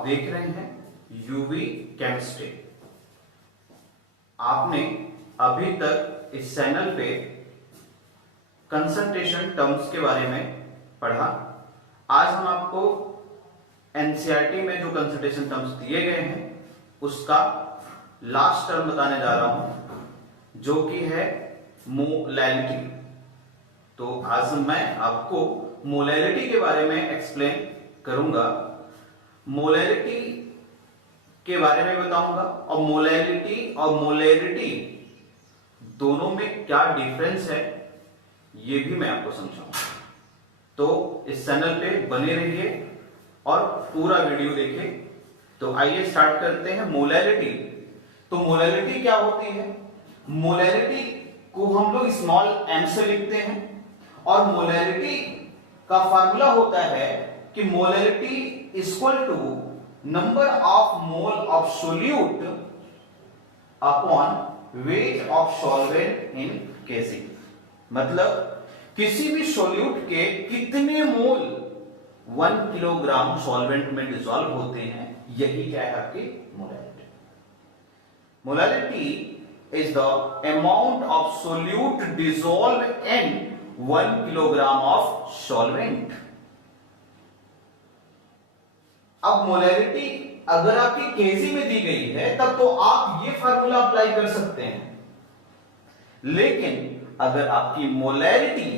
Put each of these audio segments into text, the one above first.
आप देख रहे हैं यूवी केमिस्ट्री। आपने अभी तक इस चैनल पे कंसंट्रेशन टर्म्स के बारे में पढ़ा। आज हम आपको एनसीईआरटी में जो कंसंट्रेशन टर्म्स दिए गए हैं उसका लास्ट टर्म बताने जा रहा हूं, जो कि है मोलैलिटी। तो आज मैं आपको मोलैलिटी के बारे में एक्सप्लेन करूंगा, मोलैलिटी के बारे में बताऊंगा और मोलैलिटी और मोलैरिटी दोनों में क्या डिफरेंस है ये भी मैं आपको समझाऊंगा। तो इस चैनल पे बने रहिए और पूरा वीडियो देखें। तो आइए स्टार्ट करते हैं मोलैलिटी। तो मोलैलिटी क्या होती है? मोलैलिटी को हम लोग स्मॉल m से लिखते हैं और मोलैलिटी का फार्मूला होता है कि molality equal to number of mole of solute upon weight of solvent in KG. मतलब किसी भी सॉल्यूट के कितने मोल 1 किलोग्राम सॉल्वेंट में डिसॉल्व होते हैं, यही क्या है आपकी molality. Molality is the amount of solute dissolve in 1 kilogram of solvent. अब मोलैलिटी अगर आपकी केजी में दी गई है तब तो आप ये फार्मूला अप्लाई कर सकते हैं, लेकिन अगर आपकी मोलैलिटी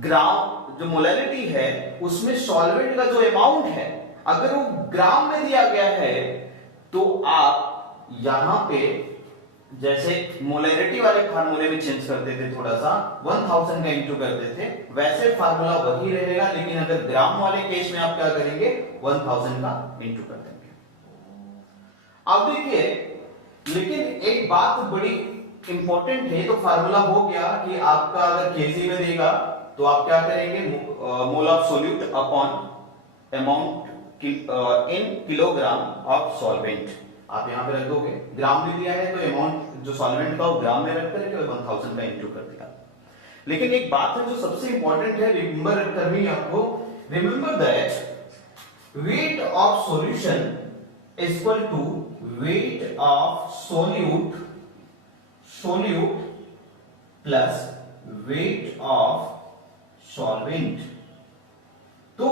ग्राम, जो मोलैलिटी है उसमें सॉल्वेंट का जो अमाउंट है अगर वो ग्राम में दिया गया है तो आप यहां पे जैसे मोलैलिटी वाले फार्मूले में चेंज करते थे, थोड़ा सा 1000 का इंटू करते थे, वैसे फार्मूला वही रहेगा, लेकिन अगर ग्राम वाले केस में आप क्या करेंगे 1000 का इंटू कर देंगे। अब देखिए, लेकिन एक बात बड़ी इंपॉर्टेंट है। तो फार्मूला हो गया कि आपका अगर केजी में देगा तो आप क्या करेंगे मोल of solute upon amount in kilogram of solvent आप यहां पे रख दोगे। ग्राम में दिया है तो अमाउंट जो सॉल्वेंट का वो ग्राम में रख करके 1000 का इंटू कर दिया। लेकिन एक बात है जो सबसे इंपॉर्टेंट है, रिमेंबर करनी है आपको। Remember that weight of solution is equal to weight of solute plus weight of solvent. तो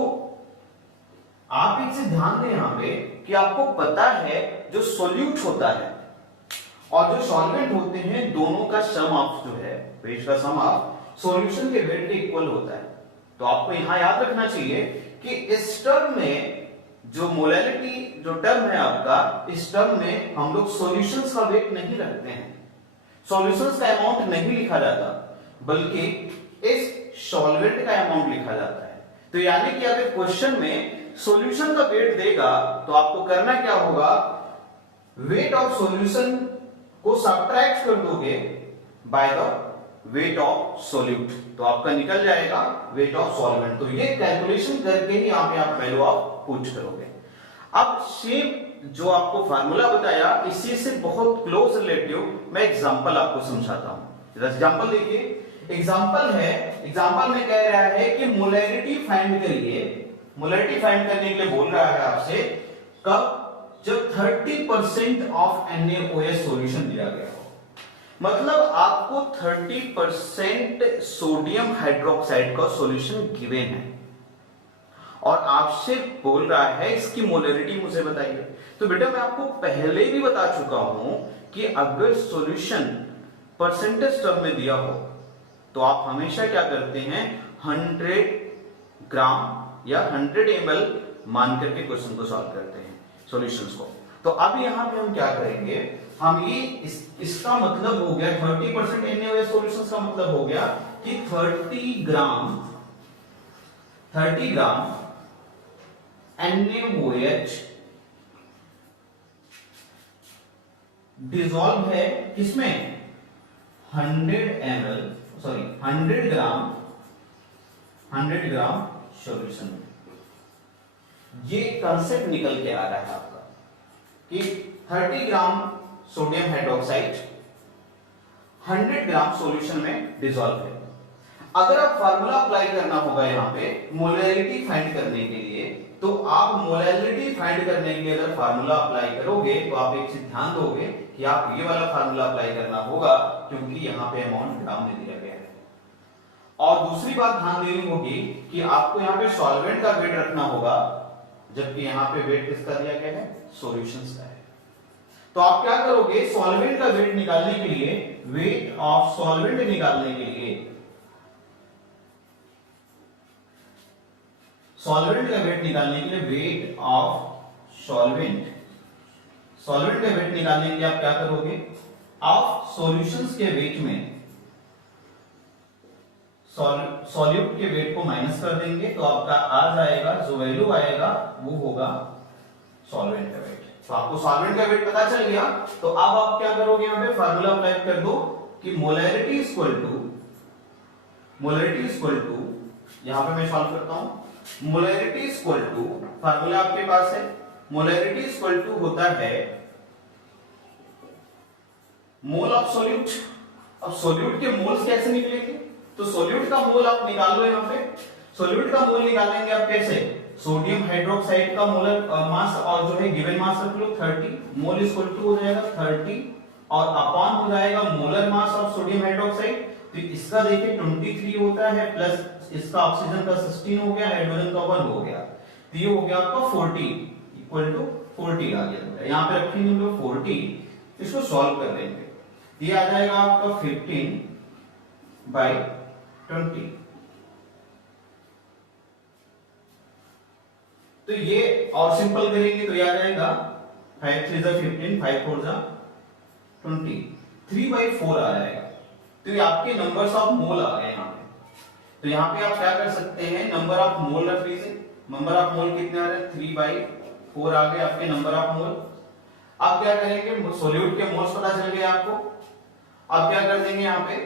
आप इसे ध्यान दें यहां पे कि आपको पता है जो सोल्यूट होता है और जो सॉल्वेंट होते हैं दोनों का सम ऑफ जो है वेट का सम ऑफ सॉल्यूशन के वेट के इक्वल होता है। तो आपको यहां याद रखना चाहिए कि इस टर्म में जो मोलैलिटी जो टर्म है आपका, इस टर्म में हम लोग सॉल्यूशंस का वेट नहीं रखते हैं, सॉल्यूशंस का अमाउंट नहीं लिखा जाता, बल्कि इस सॉल्वेंट का अमाउंट लिखा जाता है। तो यानी कि अगर क्वेश्चन में सॉल्यूशन का वेट देगा तो आपको करना क्या होगा, वेट ऑफ सॉल्यूशन को सब्ट्रैक्ट कर दोगे by the wait of solute, तो आपका निकल जाएगा वेट ऑफ सॉल्वेंट। तो ये कैलकुलेशन करके ही यहां पे आप वैल्यू ऑफ पुट करोगे। अब सेम जो आपको फार्मूला बताया इसी से बहुत क्लोज रिलेटिव मैं एग्जांपल आपको समझाता हूं। एग्जांपल देखिए, एग्जांपल है, एग्जांपल में कह रहा है कि मोलैलिटी फाइंड करिए। मोलैलिटी फाइंड करने के लिए बोल रहा है आपसे कब, जब 30% ऑफ NaOH सॉल्यूशन दिया गया हो। मतलब आपको 30% सोडियम हाइड्रोक्साइड का सॉल्यूशन गिवन है और आपसे बोल रहा है इसकी मोलैलिटी मुझे बताइए। तो बेटा मैं आपको पहले भी बता चुका हूं कि अगर सॉल्यूशन परसेंटेज टर्म में दिया हो तो आप हमेशा क्या करते हैं 100 ग्राम या 100 ml मान करके क्वेश्चन को सॉल्व करते हैं सॉल्यूशंस को। तो अब यहां पे हम क्या करेंगे, हम ये इसका मतलब हो गया 30% NaOH सॉल्यूशंस का मतलब हो गया कि 30 ग्राम NaOH डिसॉल्व है किसमें 100 ग्राम सॉल्यूशन में। ये कंसेप्ट निकल के आ रहा है आपका कि 30 ग्राम सोडियम हाइड्रोक्साइड 100 ग्राम सॉल्यूशन में डिसॉल्व है। अगर आप फार्मूला अप्लाई करना होगा यहां पे मोलैलिटी फाइंड करने के लिए तो आप मोलैलिटी फाइंड करने के लिए अगर फार्मूला अप्लाई करोगे तो आप एक चीज ध्यान दोगे कि आप ये वाला फार्मूला अप्लाई करना होगा, क्योंकि यहाँ पे अमाउंट ग्राम में दिया गया है। और दूसरी बात ध्यान देनी होगी कि आपको यहाँ पे सॉल्वेंट का वेट रखना होगा, जबकि यहाँ पे वेट किसका दिया गया है, सॉल्यूशंस का है। तो आप क्या करोगे, सॉल्वेंट का वेट निकालने के लिए, वेट ऑफ सॉल्वेंट निकालने के लिए, सॉल्वेंट का वेट निकालने के लिए वेट ऑफ सॉल्वेंट, सॉल्वेंट का वेट निकालने के लिए आप क्या करोगे, ऑफ सॉल्यूशंस के वेट में सॉल्यूट के वेट को माइनस कर देंगे, तो आपका आ जाएगा, जो वैल्यू आएगा वो होगा सॉल्वेंट का वेट। तो आपको सॉल्वेंट का वेट पता चल गया। तो अब आप क्या करोगे, यहां पे फार्मूला अप्लाई कर दो कि मोलैरिटी इक्वल टू, यहां पे मैं सॉल्व करता हूं, मोलैरिटी इक्वल टू, फार्मूला आपके पास है, मोलैरिटी इक्वल टू होता है मोल ऑफ सॉल्यूट। अब सॉल्यूट के मोल्स कैसे निकलेंगे, तो सॉल्यूट का मोल आप निकाल लो, यहां पे सॉल्यूट का मोल निकालेंगे आप कैसे, सोडियम हाइड्रोक्साइड का मोलर मास और जो है गिवन मास रख लो 30, मोल इक्वल टू हो जाएगा 30 और अपॉन हो जाएगा molar mass of sodium hydroxide. तो इसका देखिए 23 होता है, प्लस इसका ऑक्सीजन का 16 हो गया, हाइड्रोजन का 1 हो गया, तो ये हो गया आपका 40 इक्वल टू 40 आ गया। यहाँ पे रखेंगे हम लोग 40, इसको सॉल्व कर देंगे, ये आ जाएगा आपका 15/20। तो ये और सिंपल करेंगे तो ये आ जाएगा 5 3 जा 15, 5 4 जा 20, 3/4 आ जाएगा। तो ये आपके नंबर्स ऑफ मोल आ गए यहाँ पे। तो यहाँ पे आप क्या कर सकते हैं, नंबर ऑफ मोल रख लीजिए, नंबर ऑफ मोल कितने आ रहे हैं, 3/4 आ गए आपके नंबर ऑफ मोल। अब क्या करेंगे, सॉल्यूट के मोल्स पता चल गए आपको। अब क्या कर देंगे, यहाँ पे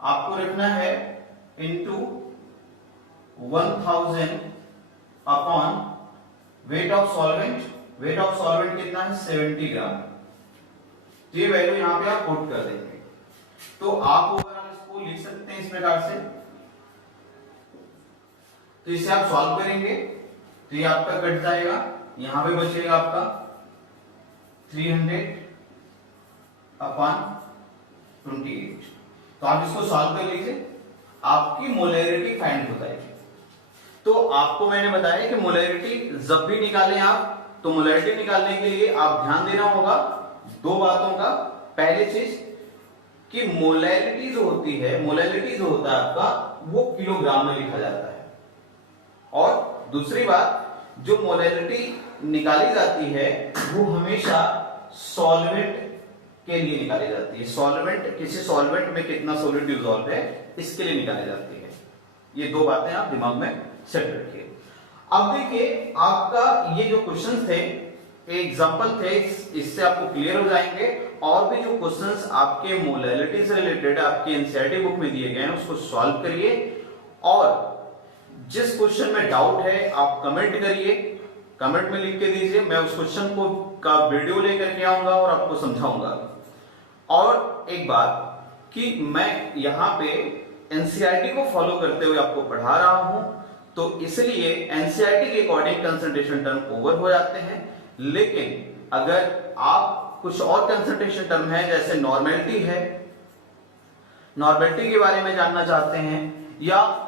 आपको रखना है into 1000 upon weight of solvent, wait of solvent कितना है 70 ग्राम। तो ये वैल्यू यहां पे आप पुट कर देंगे। तो आप ओवरऑल इसको लिख सकते हैं इस प्रकार से। तो इसे आप सॉल्व करेंगे तो ये आपका कट जाएगा, यहां पे बचेगा आपका 300 अपॉन 28। तो आप इसको सॉल्व कर लीजिए, आपकी मोलैरिटी फाइंड हो जाएगी। तो आपको मैंने बताया कि मोलैरिटी जब भी निकालें आप, तो मोलैरिटी निकालने के लिए आप ध्यान देना होगा दो बातों का। पहली चीज कि मोलैरिटी जो होती है, मोलैरिटी जो होता है आपका, वो किलोग्राम में लिखा जाता है। और दूसरी बात, जो मोलैरिटी निकाली जाती है वो हमेशा सॉल्वेंट के लिए निकाली जाती है। सॉल्वेंट, किसी सॉल्वेंट में कितना सॉल्यूट डिसॉल्व है, इसके लिए निकाली जाती है। ये दो बातें आप दिमाग में सेट रखिए। अब देखिए आपका ये जो क्वेश्चन थे, एग्जांपल थे, इससे आपको क्लियर हो जाएंगे। और भी जो क्वेश्चंस आपके मोलैलिटी से रिलेटेड आपके एनसीईआरटी बुक में दिए गए हैं उसको सॉल्व करिए। और जिस क्वेश्चन में डाउट है आप कमेंट करिए, कमेंट में लिख के दीजिए, मैं उस क्वेश्चन को का वीडियो लेकर के आऊंगा और आपको समझाऊंगा। और एक बात कि मैं यहाँ पे एनसीईआरटी को फॉलो करते हुए आपको पढ़ा रहा हूं, तो इसलिए एनसीईआरटी के अकॉर्डिंग कंसंट्रेशन टर्म ओवर हो जाते हैं। लेकिन अगर आप कुछ और कंसंट्रेशन टर्म है, जैसे नॉर्मेलिटी है, नॉर्मेलिटी के बारे में जानना चाहते हैं, या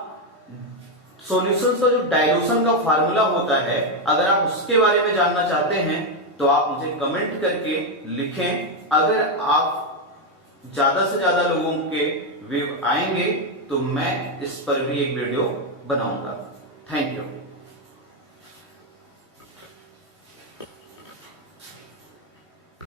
सॉल्यूशंस का जो डाइल्यूशन का फार्मूला होता है, अगर आप उसके बारे में जानना चाहते हैं तो आप मुझे कमेंट करके लिखें। अगर आप ज्यादा से ज्यादा लोगों के व्यू आएंगे तो मैं इस पर भी एक वीडियो बनाऊंगा। Thank you.